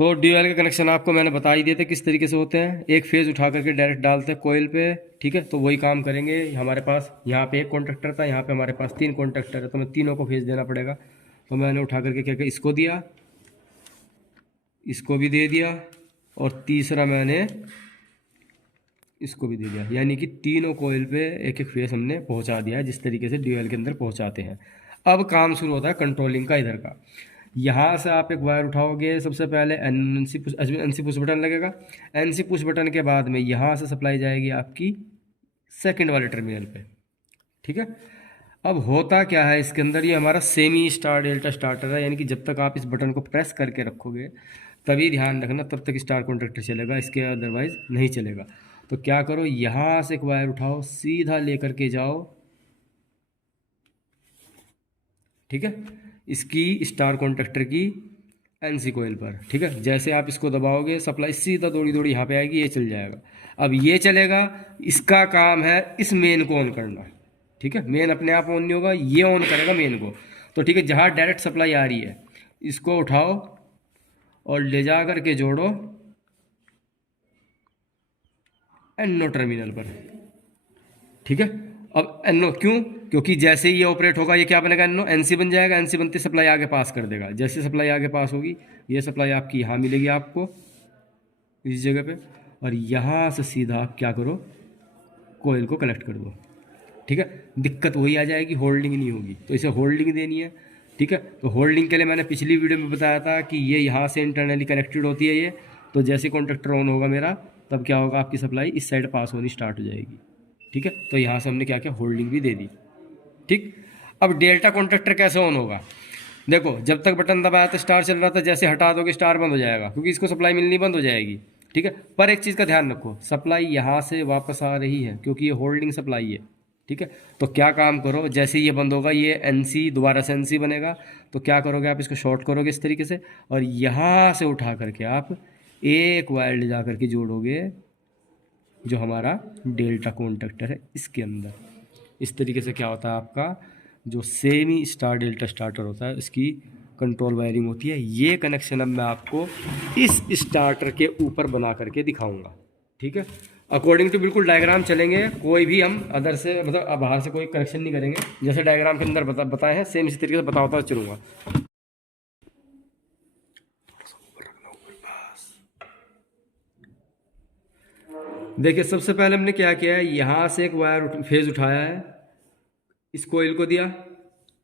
तो ड्यूएल के कनेक्शन आपको मैंने बता ही दिए थे किस तरीके से होते हैं। एक फेज़ उठा करके डायरेक्ट डालते हैं कोयल पे, ठीक है। तो वही काम करेंगे। हमारे पास यहाँ पे एक कॉन्ट्रैक्टर था, यहाँ पे हमारे पास 3 कॉन्ट्रैक्टर है, तो मैं तीनों को फेज़ देना पड़ेगा। तो मैंने उठा करके क्या किया, इसको दिया, इसको भी दे दिया, और तीसरा मैंने इसको भी दे दिया। यानी कि तीनों कोयल पे एक एक फेस हमने पहुंचा दिया है, जिस तरीके से ड्यूएल के अंदर पहुंचाते हैं। अब काम शुरू होता है कंट्रोलिंग का इधर का। यहाँ से आप एक वायर उठाओगे, सबसे पहले एनसी पुश बटन लगेगा। एनसी पुश बटन के बाद में यहाँ से सप्लाई जाएगी आपकी सेकंड वाले टर्मिनल पे, ठीक है। अब होता क्या है इसके अंदर, ये हमारा सेमी स्टार डेल्टा स्टार्टर है, यानी कि जब तक आप इस बटन को प्रेस करके रखोगे तभी ध्यान रखना, तब तक स्टार कॉन्ट्रैक्टर चलेगा, इसके अदरवाइज नहीं चलेगा। तो क्या करो, यहाँ से एक वायर उठाओ, सीधा लेकर के जाओ, ठीक है, इसकी स्टार कॉन्ट्रैक्टर की एनसी कोयल पर, ठीक है। जैसे आप इसको दबाओगे सप्लाई सीधा दौड़ी दौड़ी यहाँ पे आएगी, ये चल जाएगा। अब ये चलेगा, इसका काम है इस मेन को ऑन करना, ठीक है। मेन अपने आप ऑन नहीं होगा, ये ऑन करेगा मेन को। तो ठीक है, जहाँ डायरेक्ट सप्लाई आ रही है इसको उठाओ और ले जा करके जोड़ो एनो टर्मिनल पर, ठीक है। अब एनो क्यों, क्योंकि जैसे ही ये ऑपरेट होगा ये क्या बनेगा, एनो एनसी बन जाएगा। एनसी बनते सप्लाई आगे पास कर देगा। जैसे सप्लाई आगे पास होगी, ये सप्लाई आपकी यहाँ मिलेगी आपको इस जगह पे, और यहाँ से सीधा आप क्या करो, कोयल को कनेक्ट कर दो, ठीक है। दिक्कत वही आ जाएगी, होल्डिंग नहीं होगी, तो इसे होल्डिंग देनी है, ठीक है। तो होल्डिंग के लिए मैंने पिछली वीडियो में बताया था कि ये यहाँ से इंटरनली कनेक्टेड होती है ये। तो जैसे कॉन्ट्रैक्टर ऑन होगा मेरा, तब क्या होगा, आपकी सप्लाई इस साइड पास होनी स्टार्ट हो जाएगी, ठीक है। तो यहाँ से हमने क्या किया, होल्डिंग भी दे दी, ठीक। अब डेल्टा कॉन्ट्रैक्टर कैसे ऑन होगा, देखो जब तक बटन दबाया तो स्टार चल रहा था, जैसे हटा दोगे स्टार बंद हो जाएगा, क्योंकि इसको सप्लाई मिलनी बंद हो जाएगी, ठीक है। पर एक चीज़ का ध्यान रखो, सप्लाई यहाँ से वापस आ रही है क्योंकि ये होल्डिंग सप्लाई है, ठीक है। तो क्या काम करो, जैसे ये बंद होगा ये एनसी दोबारा से एनसी बनेगा, तो क्या करोगे आप, इसको शॉर्ट करोगे इस तरीके से, और यहाँ से उठा करके आप एक वायर ले जा करके जोड़ोगे जो हमारा डेल्टा कॉन्ट्रैक्टर है इसके अंदर। इस तरीके से क्या होता है, आपका जो सेमी स्टार डेल्टा स्टार्टर होता है इसकी कंट्रोल वायरिंग होती है। ये कनेक्शन अब मैं आपको इस स्टार्टर के ऊपर बना करके दिखाऊंगा, ठीक है। अकॉर्डिंग टू बिल्कुल डायग्राम चलेंगे, कोई भी हम अदर से मतलब बाहर से कोई कनेक्शन नहीं करेंगे, जैसे डायग्राम के अंदर बताए हैं सेम इसी तरीके से बताता चलूँगा। देखिए सबसे पहले हमने क्या किया है, यहाँ से एक वायर फेज उठाया है, इस कोयल को दिया,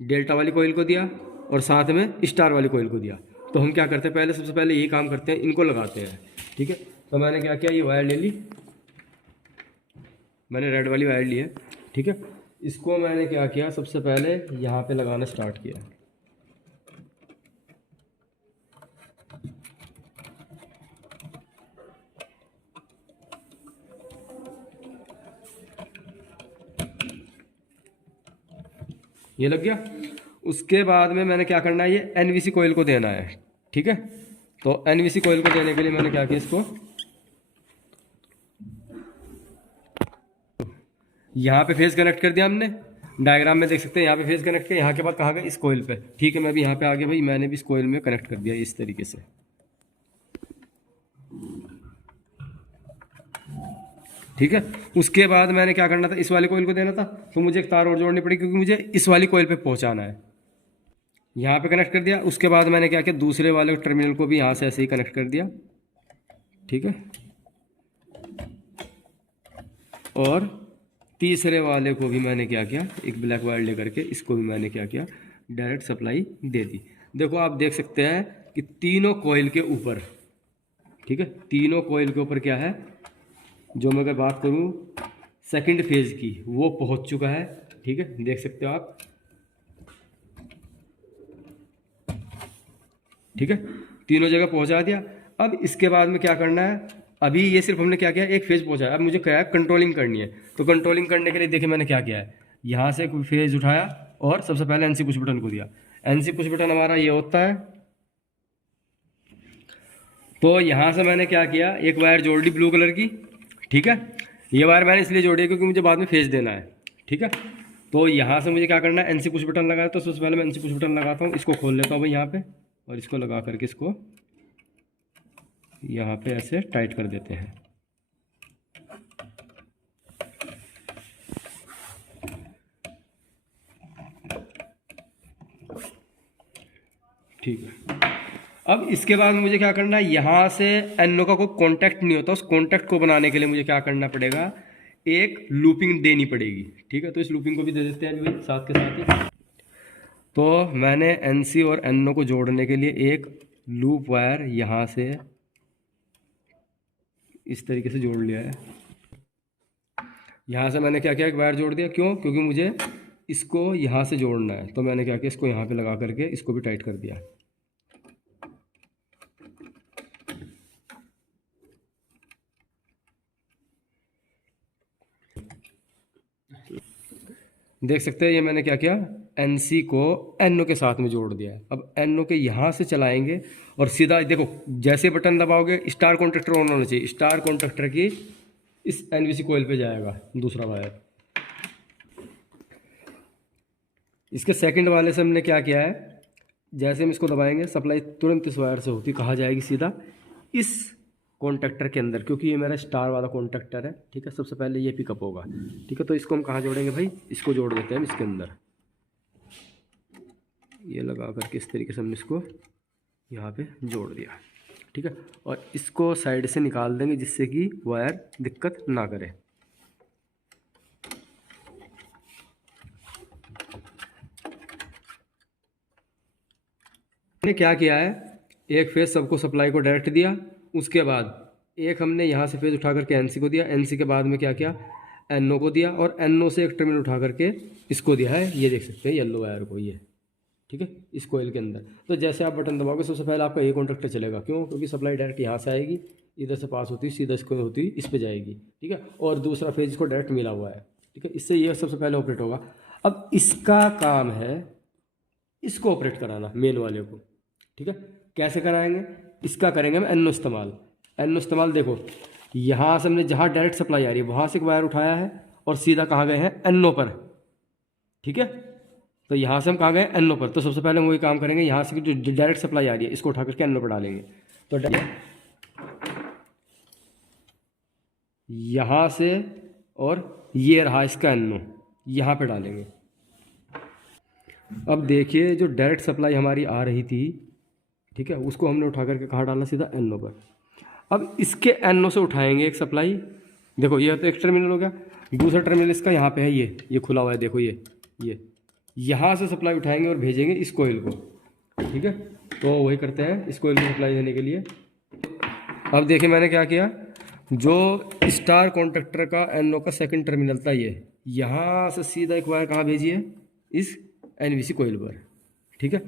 डेल्टा वाली कोयल को दिया, और साथ में स्टार वाली कोयल को दिया। तो हम क्या करते हैं, पहले सबसे पहले यही काम करते हैं, इनको लगाते हैं, ठीक है। तो मैंने क्या किया, ये वायर ले ली, मैंने रेड वाली वायर ली है, ठीक है। इसको मैंने क्या किया, सबसे पहले यहाँ पे लगाना स्टार्ट किया, ये लग गया। उसके बाद में मैंने क्या करना है, ये एनवीसी कोयल को देना है, ठीक है। तो एनवीसी कोयल को देने के लिए मैंने क्या किया, इसको यहाँ पे फेज कनेक्ट कर दिया हमने, डायग्राम में देख सकते हैं यहाँ पे फेज कनेक्ट किया, यहाँ के बाद कहाँ गया, इस कोयल पे, ठीक है। मैं भी यहाँ पे आ गया भाई, मैंने भी इस कोयल में कनेक्ट कर दिया इस तरीके से, ठीक है। उसके बाद मैंने क्या करना था, इस वाले कोयल को देना था, तो मुझे एक तार और जोड़नी पड़ी क्योंकि मुझे इस वाली कोयल पे पहुंचाना है। यहाँ पे कनेक्ट कर दिया। उसके बाद मैंने क्या किया, दूसरे वाले टर्मिनल को भी यहाँ से ऐसे ही कनेक्ट कर दिया, ठीक है। और तीसरे वाले को भी मैंने क्या किया, एक ब्लैक वायर लेकर के इसको भी मैंने क्या किया, डायरेक्ट सप्लाई दे दी। देखो आप देख सकते हैं कि तीनों कोयल के ऊपर, ठीक है, तीनों कोयल के ऊपर क्या है, जो मैं अगर बात करूं सेकंड फेज की, वो पहुंच चुका है, ठीक है। देख सकते हो आप, ठीक है, तीनों जगह पहुंचा दिया। अब इसके बाद में क्या करना है, अभी ये सिर्फ हमने क्या किया, एक फेज पहुंचाया, अब मुझे क्या है, कंट्रोलिंग करनी है। तो कंट्रोलिंग करने के लिए देखिए मैंने क्या किया है, यहाँ से एक फेज उठाया और सबसे पहले एनसी पुश बटन को दिया। एनसी पुश बटन हमारा ये होता है, तो यहाँ से मैंने क्या किया, एक वायर जोड़ ली ब्लू कलर की, ठीक है। ये वायर मैंने इसलिए जोड़ी है क्योंकि मुझे बाद में फेज देना है, ठीक है। तो यहाँ से मुझे क्या करना है, एनसी पुश बटन लगाया, तो सबसे पहले मैं एनसी पुश बटन लगाता हूँ, इसको खोल लेता हूँ भाई यहाँ पे, और इसको लगा करके इसको यहाँ पे ऐसे टाइट कर देते हैं। ठीक है, अब इसके बाद मुझे क्या करना है, यहाँ से NO का कोई कांटेक्ट नहीं होता, उस कांटेक्ट को बनाने के लिए मुझे क्या करना पड़ेगा, एक लूपिंग देनी पड़ेगी। ठीक है, तो इस लूपिंग को भी दे देते हैं अभी साथ के साथ ही। तो मैंने NC और NO को जोड़ने के लिए एक लूप वायर यहाँ से इस तरीके से जोड़ लिया है। यहाँ से मैंने क्या किया, एक वायर जोड़ दिया। क्यों? क्योंकि मुझे इसको यहाँ से जोड़ना है, तो मैंने क्या किया, इसको यहाँ पे लगा करके इसको भी टाइट कर दिया। देख सकते हैं ये मैंने क्या किया, NC को NO के साथ में जोड़ दिया है। अब NO के यहाँ से चलाएंगे और सीधा देखो, जैसे बटन दबाओगे स्टार कॉन्ट्रैक्टर ऑन होना चाहिए, स्टार कॉन्ट्रैक्टर की इस NVC कोयल पे जाएगा दूसरा वायर। इसके सेकंड वाले से हमने क्या किया है, जैसे हम इसको दबाएंगे सप्लाई तुरंत इस वायर से होती कहाँ जाएगी, सीधा इस कॉन्ट्रैक्टर के अंदर, क्योंकि ये मेरा स्टार वाला कॉन्ट्रैक्टर है। ठीक है, सबसे पहले ये पिकअप होगा। ठीक है, तो इसको हम कहाँ जोड़ेंगे भाई, इसको जोड़ देते हैं इसके अंदर। ये लगा करके इस तरीके से हमने इसको यहाँ पे जोड़ दिया। ठीक है, और इसको साइड से निकाल देंगे जिससे कि वायर दिक्कत ना करे। हमने क्या किया है, एक फेज सबको सप्लाई को डायरेक्ट दिया, उसके बाद एक हमने यहाँ से फेज उठा करके NC को दिया, NC के बाद में क्या किया, NO को दिया, और NO से एक टर्मिनल उठा करके इसको दिया है। ये देख सकते हैं येलो वायर को, ये ठीक है, इस कोयल के अंदर। तो जैसे आप बटन दबाओगे सबसे पहले आपका ये कॉन्ट्रैक्टर चलेगा। क्यों? क्योंकि सप्लाई डायरेक्ट यहाँ से आएगी, इधर से पास होती सीधा इसको होती इस पे जाएगी। ठीक है, और दूसरा फेज इसको डायरेक्ट मिला हुआ है। ठीक है, इससे ये सबसे पहले ऑपरेट होगा। अब इसका काम है इसको ऑपरेट कराना, मेन वाले को। ठीक है, कैसे कराएंगे, इसका करेंगे हम NO इस्तेमाल। NO इस्तेमाल देखो, यहाँ से हमने जहाँ डायरेक्ट सप्लाई आ रही है वहाँ से एक वायर उठाया है और सीधा कहाँ गए हैं, NO पर। ठीक है, तो यहाँ से हम कहाँ गए, NO पर। तो सबसे पहले हम वही काम करेंगे, यहाँ से जो डायरेक्ट सप्लाई आ रही है इसको उठा करके NO पर डालेंगे। तो यहाँ से, और ये रहा इसका NO, यहाँ पे डालेंगे। अब देखिए जो डायरेक्ट सप्लाई हमारी आ रही थी, ठीक है, उसको हमने उठा करके कहाँ डाला, सीधा NO पर। अब इसके NO से उठाएंगे एक सप्लाई। देखो ये तो एक टर्मिनल हो गया, दूसरा टर्मिनल इसका यहाँ पे है, ये खुला हुआ है, देखो ये यहाँ से सप्लाई उठाएंगे और भेजेंगे इस कोयल को। ठीक है, तो वही करते हैं इस कोयल को सप्लाई देने के लिए। अब देखिए मैंने क्या किया, जो स्टार कॉन्ट्रैक्टर का NO का सेकंड टर्मिनल था, ये यहाँ से सीधा एक वायर कहाँ भेजी है, इस NVC कोयल पर। ठीक है,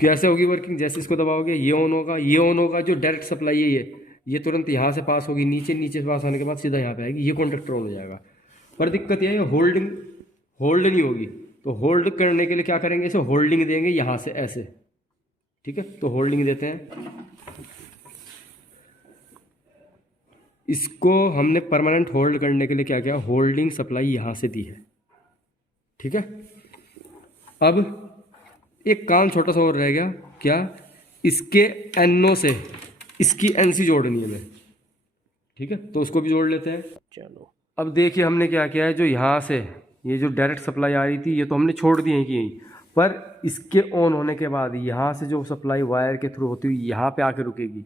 कैसे होगी वर्किंग, जैसे इसको दबाओगे ये ऑन होगा, ये ऑन होगा, जो डायरेक्ट सप्लाई है ये तुरंत यहाँ से पास होगी, नीचे से पास होने के बाद सीधा यहाँ पे आएगी, ये कॉन्ट्रैक्टर ऑन हो जाएगा। पर दिक्कत ये है होल्ड नहीं होगी, तो होल्ड करने के लिए क्या करेंगे, इसे होल्डिंग देंगे यहाँ से ऐसे। ठीक है, तो होल्डिंग देते हैं, इसको हमने परमानेंट होल्ड करने के लिए क्या किया, होल्डिंग सप्लाई यहाँ से दी है। ठीक है, अब एक काम छोटा सा और रह गया, क्या, इसके NO से इसकी NC जोड़नी है मैं। ठीक है, तो उसको भी जोड़ लेते हैं। चलो अब देखिए हमने क्या किया है, जो यहाँ से ये जो डायरेक्ट सप्लाई आ रही थी ये तो हमने छोड़ दी है कि यहीं पर, इसके ऑन होने के बाद यहाँ से जो सप्लाई वायर के थ्रू होती हुई यहाँ पे आके रुकेगी,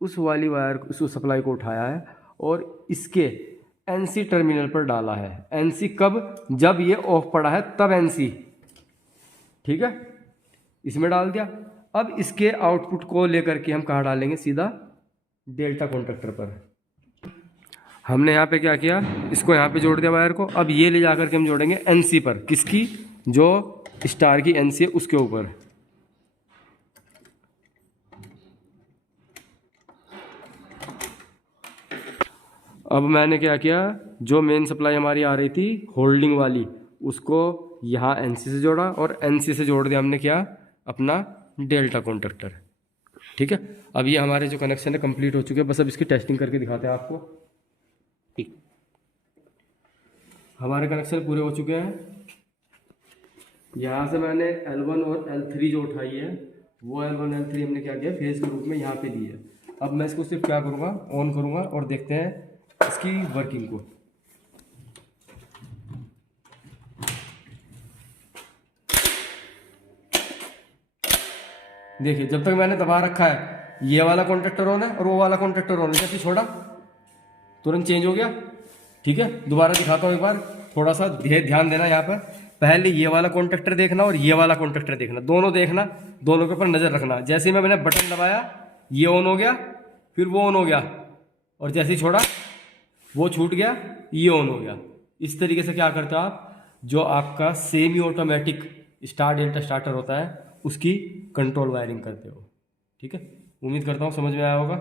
उस वाली वायर उस सप्लाई को उठाया है और इसके NC टर्मिनल पर डाला है। NC कब, जब ये ऑफ पड़ा है तब NC। ठीक है, इसमें डाल दिया। अब इसके आउटपुट को लेकर के हम कहाँ डालेंगे, सीधा डेल्टा कॉन्ट्रैक्टर पर। हमने यहाँ पे क्या किया, इसको यहाँ पे जोड़ दिया वायर को। अब ये ले जाकर के हम जोड़ेंगे NC पर, किसकी, जो स्टार की NC है उसके ऊपर। अब मैंने क्या किया, जो मेन सप्लाई हमारी आ रही थी होल्डिंग वाली, उसको यहाँ NC से जोड़ा और NC से जोड़ दिया हमने क्या, अपना डेल्टा कॉन्ट्रैक्टर। ठीक है, अब ये हमारे जो कनेक्शन है कंप्लीट हो चुके हैं, बस अब इसकी टेस्टिंग करके दिखाते हैं आपको। ठीक, हमारे कनेक्शन पूरे हो चुके हैं। यहाँ से मैंने L1 और L3 जो उठाई है, वो L1 L3 हमने क्या किया, फेज के रूप में यहाँ पे दी है। अब मैं इसको सिर्फ क्या करूँगा, ऑन करूँगा और देखते हैं इसकी वर्किंग को। देखिए जब तक मैंने दबा रखा है ये वाला कॉन्ट्रैक्टर ऑन है और वो वाला कॉन्ट्रैक्टर ऑन है, जैसे छोड़ा तुरंत चेंज हो गया। ठीक है, दोबारा दिखाता हूँ एक बार, थोड़ा सा ध्यान देना यहाँ पर। पहले ये वाला कॉन्ट्रैक्टर देखना और ये वाला कॉन्ट्रैक्टर देखना, दोनों देखना, दोनों के ऊपर नज़र रखना। जैसे ही मैंने बटन दबाया ये ऑन हो गया, फिर वो ऑन हो गया, और जैसे ही छोड़ा वो छूट गया, ये ऑन हो गया। इस तरीके से क्या करते हो आप, जो आपका semi automatic star delta starter होता है उसकी कंट्रोल वायरिंग करते हो। ठीक है, उम्मीद करता हूँ समझ में आया होगा।